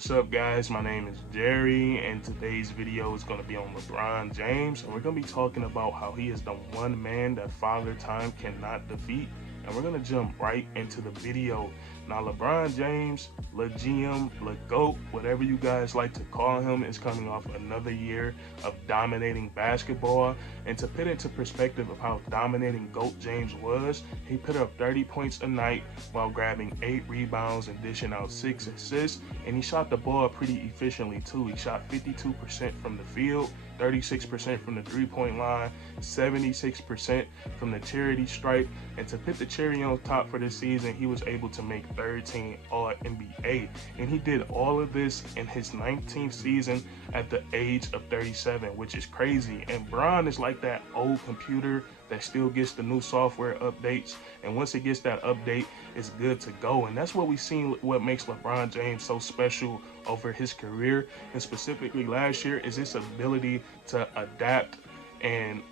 What's up, guys? My name is Jerry, and today's video is going to be on LeBron James. And we're going to be talking about how he is the one man that Father Time cannot defeat. And we're going to jump right into the video. Now, LeBron James, LeGM, LeGoat, whatever you guys like to call him, is coming off another year of dominating basketball. And to put into perspective of how dominating GOAT James was, he put up 30 points a night while grabbing 8 rebounds and dishing out 6 assists. And he shot the ball pretty efficiently too. He shot 52% from the field, 36% from the three-point line, 76% from the charity stripe. And to put the cherry on top for this season, he was able to make 13 All-NBA. And he did all of this in his 19th season at the age of 37, which is crazy. And Bron is like that old computer that still gets the new software updates, and once it gets that update, it's good to go. And that's what we've seen, what makes LeBron James so special over his career, and specifically last year, is his ability to adapt and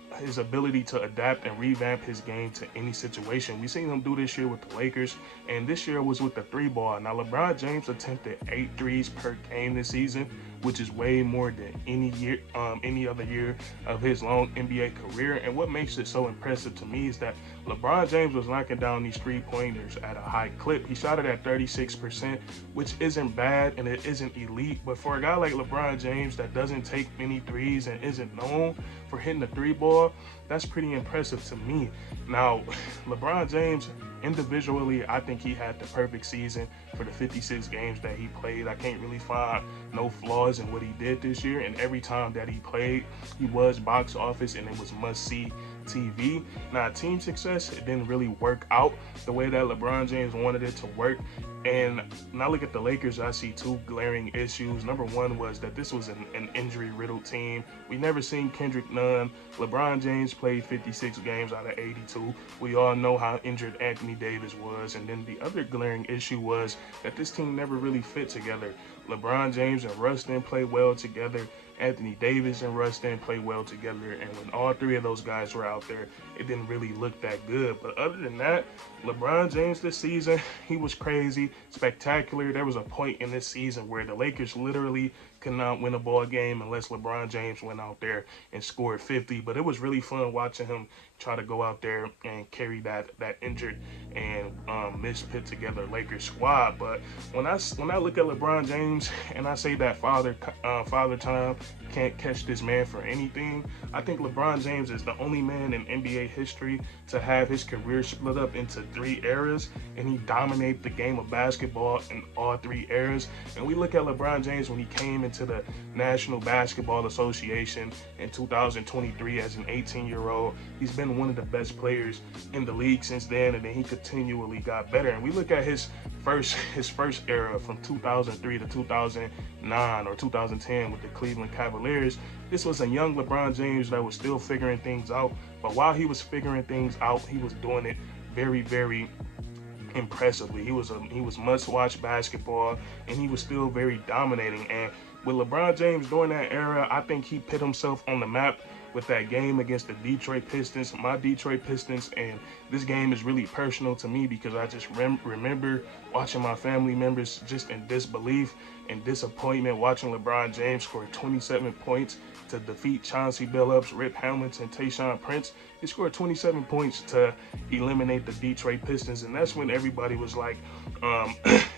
revamp his game to any situation. We've seen him do this year with the Lakers, and this year was with the 3-ball. Now, LeBron James attempted 8 threes per game this season, which is way more than any other year of his long NBA career. And what makes it so impressive to me is that LeBron James was knocking down these 3-pointers at a high clip. He shot it at 36%, which isn't bad and it isn't elite. But for a guy like LeBron James that doesn't take many threes and isn't known for hitting the 3-ball, that's pretty impressive to me. Now, LeBron James, individually, I think he had the perfect season for the 56 games that he played. I can't really find no flaws in what he did this year, and every time that he played, he was box office and it was must-see TV. Now, team success, it didn't really work out the way that LeBron James wanted it to work. And when I look at the Lakers, I see 2 glaring issues. Number one was that this was an injury-riddled team. We never seen Kendrick Nunn. LeBron James played 56 games out of 82. We all know how injured Anthony Davis was. And then the other glaring issue was that this team never really fit together. LeBron James and Russ didn't play well together. Anthony Davis and Russ didn't play well together, and when all 3 of those guys were out there, it didn't really look that good. But other than that, LeBron James this season, he was crazy, spectacular. There was a point in this season where the Lakers literally could not win a ball game unless LeBron James went out there and scored 50. But it was really fun watching him try to go out there and carry that injured and misput together Lakers squad. But when I look at LeBron James and I say that father time can't catch this man for anything, I think LeBron James is the only man in NBA history to have his career split up into 3 eras, and he dominated the game of basketball in all 3 eras. And we look at LeBron James when he came into the National Basketball Association in 2023 as an 18-year-old. He's been one of the best players in the league since then, and then he continually got better. And we look at his first era from 2003 to 2009 or 2010 with the Cleveland Cavaliers. This was a young LeBron James that was still figuring things out, but while he was figuring things out, he was doing it very, very impressively. He was must-watch basketball, and he was still very dominating. And with LeBron James during that era, I think he put himself on the map with that game against the Detroit Pistons, my Detroit Pistons. And this game is really personal to me because I just remember watching my family members just in disbelief and disappointment watching LeBron James score 27 points to defeat Chauncey Billups, Rip Hamilton, Tayshaun Prince. He scored 27 points to eliminate the Detroit Pistons, and that's when everybody was like,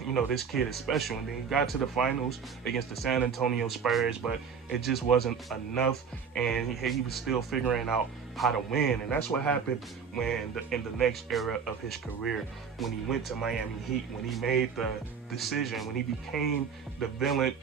you know, this kid is special. And then he got to the finals against the San Antonio Spurs, but it just wasn't enough, and he was still figuring out how to win. And that's what happened when in the next era of his career, when he went to Miami Heat, when he made the decision, when he became the villain,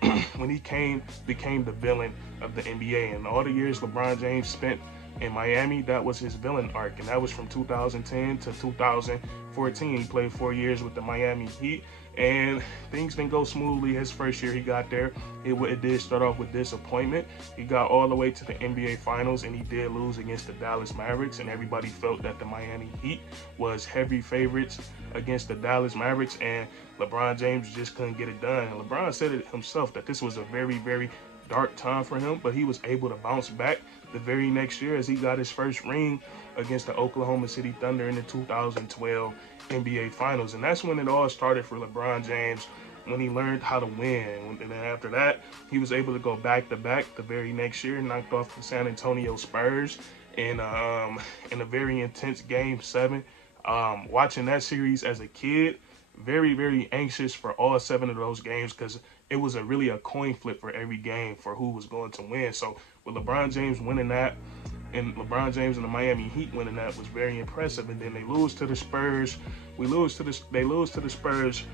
became the villain of the NBA. And all the years LeBron James spent in Miami, that was his villain arc, and that was from 2010 to 2014. He played 4 years with the Miami Heat, and things didn't go smoothly his first year he got there. It did start off with disappointment. He got all the way to the NBA Finals, and he did lose against the Dallas Mavericks, and everybody felt that the Miami Heat was heavy favorites against the Dallas Mavericks, and LeBron James just couldn't get it done. And LeBron said it himself that this was a very, very dark time for him, but he was able to bounce back the very next year as he got his first ring against the Oklahoma City Thunder in the 2012 NBA Finals. And that's when it all started for LeBron James, when he learned how to win. And then after that, he was able to go back to back the very next year, knocked off the San Antonio Spurs in a very intense Game 7. Watching that series as a kid, very, very anxious for all 7 of those games because it was really a coin flip for every game for who was going to win. So with LeBron James winning that, and LeBron James and the Miami Heat winning that was very impressive. And then they lose to the Spurs. They lose to the Spurs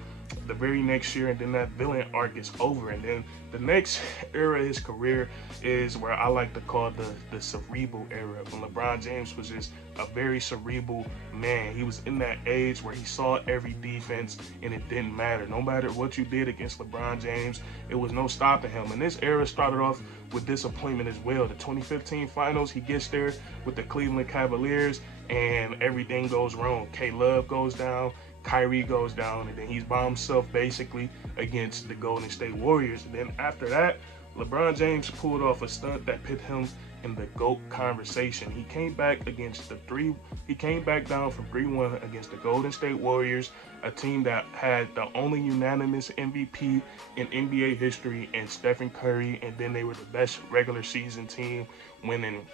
the very next year, and then that villain arc is over. And then the next era of his career is where I like to call the cerebral era, when LeBron James was just a very cerebral man. He was in that age where he saw every defense and it didn't matter. No matter what you did against LeBron James, it was no stopping him. And this era started off with disappointment as well. The 2015 finals, he gets there with the Cleveland Cavaliers and everything goes wrong. K-Love goes down, Kyrie goes down, and then he's by himself basically against the Golden State Warriors. And then after that, LeBron James pulled off a stunt that put him in the GOAT conversation. He came back down from 3-1 against the Golden State Warriors, a team that had the only unanimous MVP in NBA history in Stephen Curry, and then they were the best regular season team, winning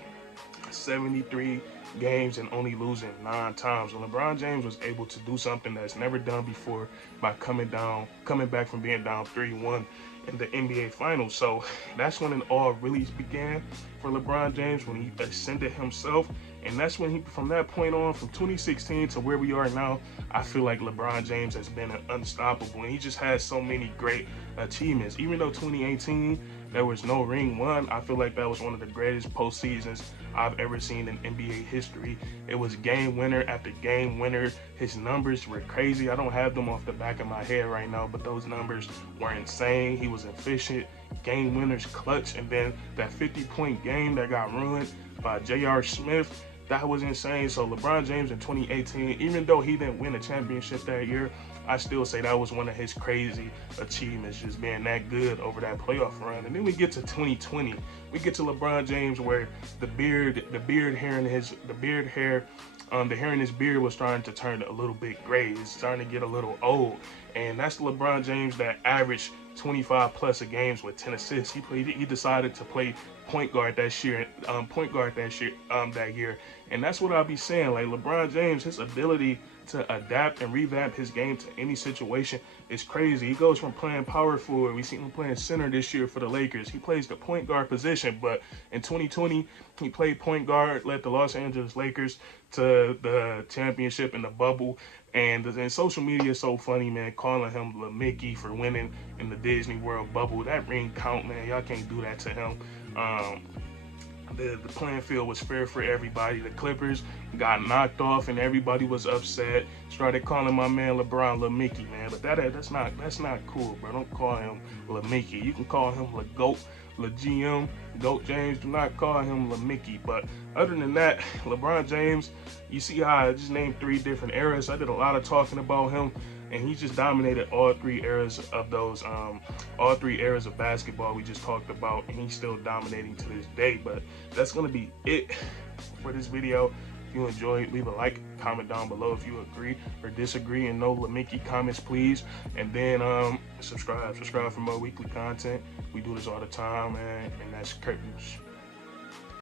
73 games and only losing 9 times. And LeBron James was able to do something that's never done before by coming back from being down 3-1 in the NBA Finals. So that's when it all really began for LeBron James, when he ascended himself. And that's when he, from that point on, from 2016 to where we are now, I feel like LeBron James has been unstoppable. And he just has so many great achievements. Even though 2018, there was no ring won, I feel like that was one of the greatest postseasons I've ever seen in NBA history. It was game winner after game winner. His numbers were crazy. I don't have them off the back of my head right now, but those numbers were insane. He was efficient, game winners, clutch, and then that 50-point game that got ruined by J.R. Smith, that was insane. So LeBron James in 2018, even though he didn't win a championship that year, I still say that was one of his crazy achievements, just being that good over that playoff run. And then we get to 2020. We get to LeBron James, where the hair in his beard was starting to turn a little bit gray. It's starting to get a little old. And that's the LeBron James that averaged 25 plus games with 10 assists. He decided to play point guard that year, and that's what I'll be saying. Like, LeBron James, his ability to adapt and revamp his game to any situation is crazy. He goes from playing power forward, we see him playing center this year for the Lakers. He plays the point guard position, but in 2020, he played point guard, led the Los Angeles Lakers to the championship in the bubble. And social media is so funny, man, calling him Lil Mickey for winning in the Disney World bubble. That ring count, man. Y'all can't do that to him. The playing field was fair for everybody. The Clippers got knocked off and everybody was upset. Started calling my man LeBron Lil Mickey, man. But that's not cool, bro. Don't call him Lil Mickey. You can call him Lil GOAT, Lil GM, GOAT James. Do not call him Lil Mickey. But other than that, LeBron James, you see how I just named 3 different eras. I did a lot of talking about him, and he just dominated all 3 eras of those, all 3 eras of basketball we just talked about, and he's still dominating to this day. But that's gonna be it for this video. If you enjoyed, leave a like, comment down below if you agree or disagree, and no Lamicki comments, please. And then subscribe for more weekly content. We do this all the time, man, and that's curtains.